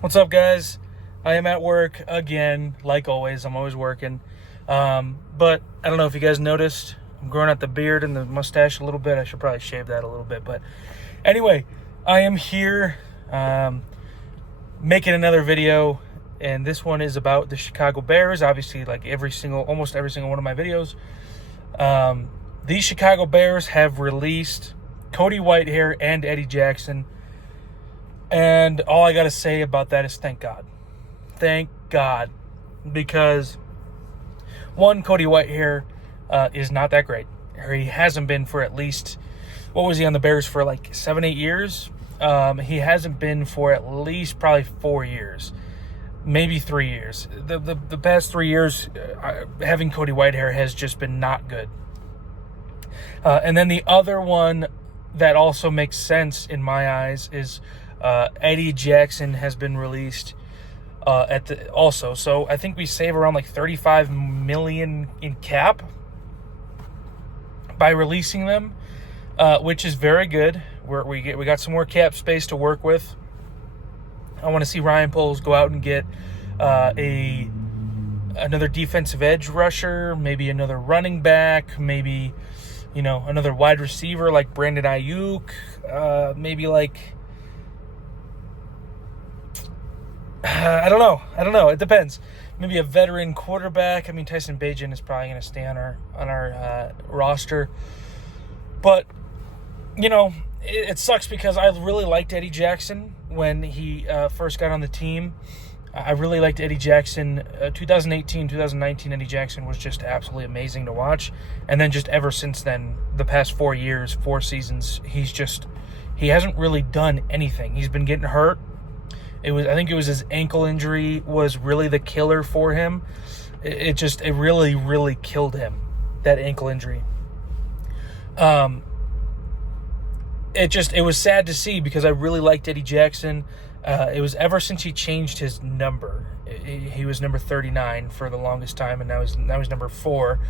What's up, guys? I am at work again, like always. I'm always working. But I don't know if you guys noticed, I'm growing out the beard and the mustache a little bit. I should probably shave that a little bit. But anyway, I am here making another video, and this one is about the Chicago Bears. Obviously, like almost every single one of my videos. These Chicago Bears have released Cody Whitehair and Eddie Jackson. And all I got to say about that is thank God. Thank God. Because, one, Cody Whitehair is not that great. Or he hasn't been for at least, what was he on the Bears for, like 7-8 years? He hasn't been for at least probably 4 years. Maybe 3 years. The past 3 years, having Cody Whitehair has just been not good. And then the other one that also makes sense in my eyes is Eddie Jackson has been released also. So I think we save around like $35 million in cap by releasing them, which is very good. We got some more cap space to work with. I want to see Ryan Poles go out and get another defensive edge rusher, maybe another running back, maybe another wide receiver like Brandon Ayuk, maybe like. I don't know. It depends. Maybe a veteran quarterback. I mean, Tyson Bagent is probably going to stay on our roster. But it sucks because I really liked Eddie Jackson when he first got on the team. I really liked Eddie Jackson. 2018, 2019, Eddie Jackson was just absolutely amazing to watch. And then just ever since then, the past 4 years, 4 seasons, he hasn't really done anything. He's been getting hurt. I think it was his ankle injury was really the killer for him. It really, really killed him, that ankle injury. It was sad to see because I really liked Eddie Jackson. It was ever since he changed his number. He was number 39 for the longest time, and now he's number 4.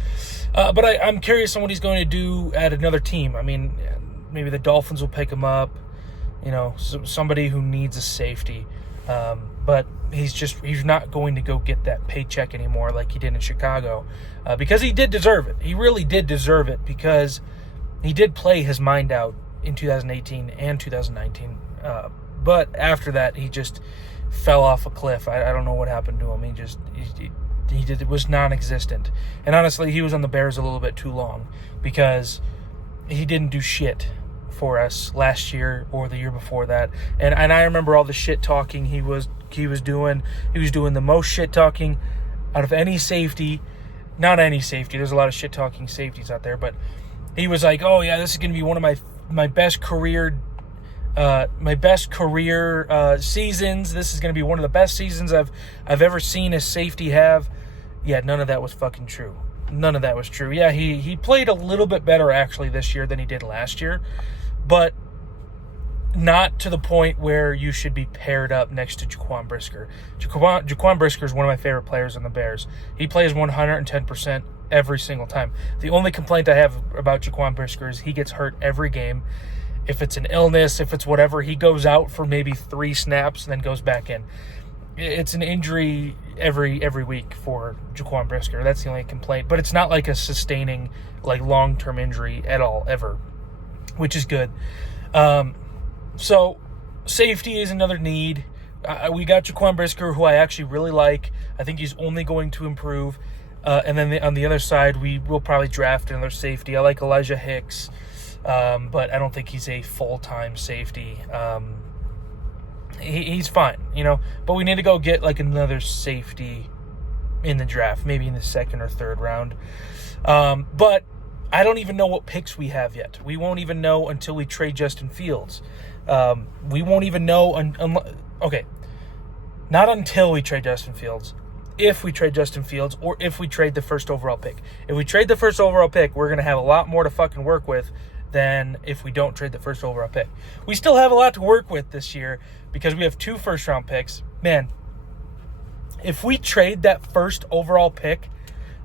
But I'm curious on what he's going to do at another team. I mean, maybe the Dolphins will pick him up. Somebody who needs a safety. But he's not going to go get that paycheck anymore like he did in Chicago, because he did deserve it. He really did deserve it because he did play his mind out in 2018 and 2019. But after that, he just fell off a cliff. I don't know what happened to him. It was non-existent. And honestly, he was on the Bears a little bit too long because he didn't do shit for us last year or the year before that. And I remember all the shit talking he was doing. He was doing the most shit talking out of any safety. Not any safety. There's a lot of shit talking safeties out there, but he was like, "Oh yeah, this is going to be one of my best career seasons. This is going to be one of the best seasons I've ever seen a safety have." Yeah, none of that was fucking true. None of that was true. Yeah, he played a little bit better actually this year than he did last year, but not to the point where you should be paired up next to Jaquan Brisker. Jaquan Brisker is one of my favorite players on the Bears. He plays 110% every single time. The only complaint I have about Jaquan Brisker is he gets hurt every game. If it's an illness, if it's whatever, he goes out for maybe 3 snaps and then goes back in. It's an injury every week for Jaquan Brisker. That's the only complaint. But it's not like a sustaining, like long-term injury at all, ever, which is good. So safety is another need. We got Jaquan Brisker, who I actually really like. I think he's only going to improve. And then on the other side, we will probably draft another safety. I like Elijah Hicks, but I don't think he's a full-time safety. He's fine, but we need to go get like another safety in the draft, maybe in the 2nd or 3rd round. But I don't even know what picks we have yet. We won't even know until we trade Justin Fields. We won't even know not until we trade Justin Fields. If we trade Justin Fields, or if we trade the 1st overall pick. If we trade the 1st overall pick, we're going to have a lot more to fucking work with than if we don't trade the 1st overall pick. We still have a lot to work with this year because we have 2 first-round picks. Man, if we trade that 1st overall pick,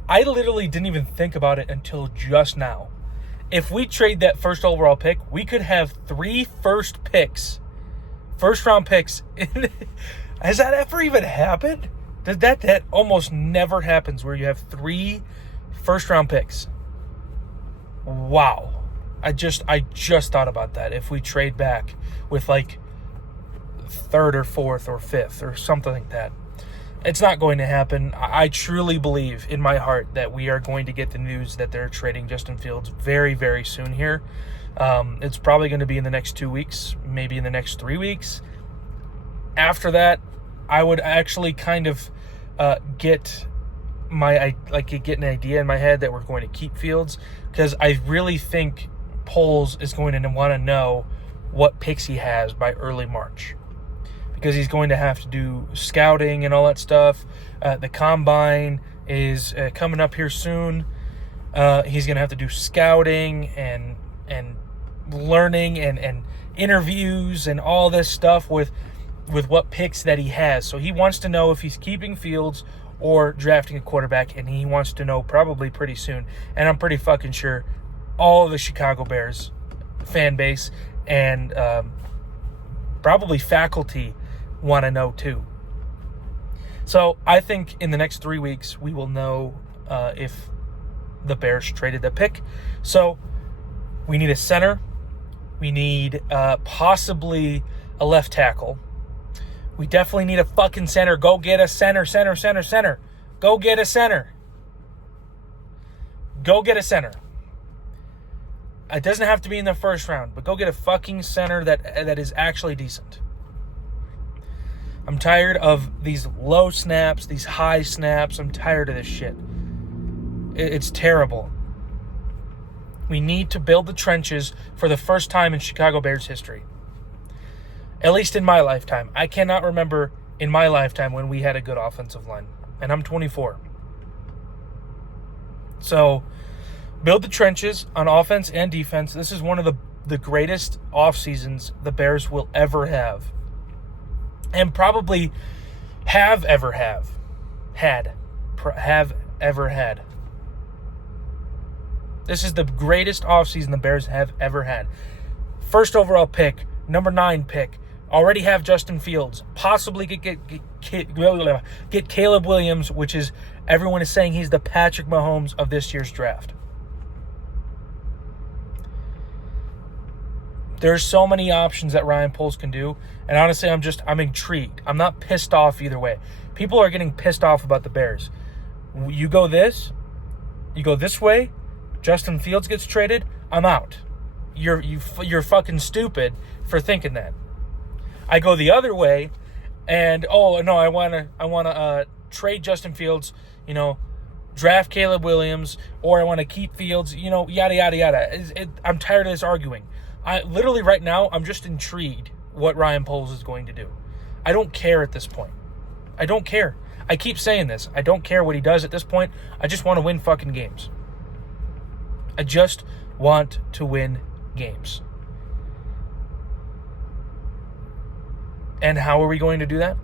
I literally didn't even think about it until just now. If we trade that 1st overall pick, we could have 3 first picks first-round picks. Has that ever even happened? That almost never happens where you have 3 first-round picks. Wow. I just thought about that. If we trade back with like 3rd or 4th or 5th or something like that. It's not going to happen. I truly believe in my heart that we are going to get the news that they're trading Justin Fields very, very soon here. It's probably going to be in the next 2 weeks, maybe in the next 3 weeks. After that, I would actually kind of get an idea in my head that we're going to keep Fields, because I really think Poles is going to want to know what picks he has by early March, because he's going to have to do scouting and all that stuff. The combine is coming up here soon. He's going to have to do scouting and learning and interviews and all this stuff with what picks that he has. So he wants to know if he's keeping Fields or drafting a quarterback, and he wants to know probably pretty soon. And I'm pretty fucking sure all of the Chicago Bears fan base and probably faculty want to know too. So I think in the next 3 weeks we will know if the Bears traded the pick. So we need a center. We need possibly a left tackle. We definitely need a fucking center. Go get a center. Go get a center. Go get a center. It doesn't have to be in the first round, but go get a fucking center that is actually decent. I'm tired of these low snaps, these high snaps. I'm tired of this shit. It's terrible. We need to build the trenches for the first time in Chicago Bears history. At least in my lifetime. I cannot remember in my lifetime when we had a good offensive line. And I'm 24. So, build the trenches on offense and defense. This is one of the greatest off seasons the Bears will ever have. And probably have ever had. This is the greatest offseason the Bears have ever had. First overall pick, number 9 pick. Already have Justin Fields. Possibly get Caleb Williams, which is, everyone is saying he's the Patrick Mahomes of this year's draft. There's so many options that Ryan Poles can do. And honestly, I'm intrigued. I'm not pissed off either way. People are getting pissed off about the Bears. You go this way, Justin Fields gets traded, I'm out. You're fucking stupid for thinking that. I go the other way, and I want to trade Justin Fields, draft Caleb Williams, or I want to keep Fields, yada yada yada. I'm tired of this arguing. Literally right now, I'm just intrigued what Ryan Poles is going to do. I don't care at this point. I don't care. I keep saying this. I don't care what he does at this point. I just want to win fucking games. I just want to win games. And how are we going to do that?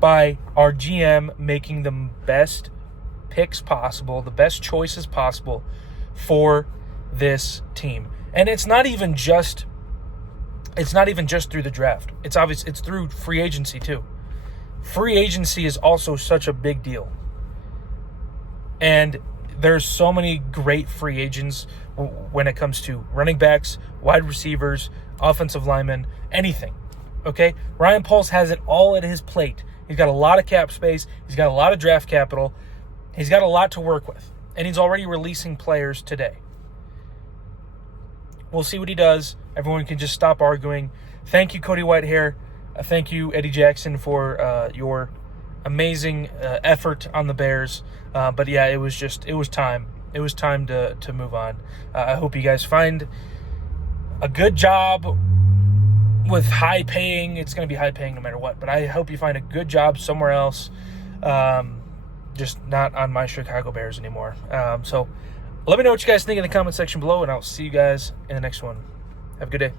By our GM making the best picks possible, the best choices possible for this team. And it's not even just through the draft. It's through free agency too. Free agency is also such a big deal. And there's so many great free agents when it comes to running backs, wide receivers, offensive linemen, anything. Okay? Ryan Poles has it all at his plate. He's got a lot of cap space. He's got a lot of draft capital. He's got a lot to work with. And he's already releasing players today. We'll see what he does. Everyone can just stop arguing. Thank you, Cody Whitehair. Thank you, Eddie Jackson, for your amazing effort on the Bears. But yeah, it was time. It was time to move on. I hope you guys find a good job with high paying. It's going to be high paying no matter what. But I hope you find a good job somewhere else. Just not on my Chicago Bears anymore. So let me know what you guys think in the comment section below, and I'll see you guys in the next one. Have a good day.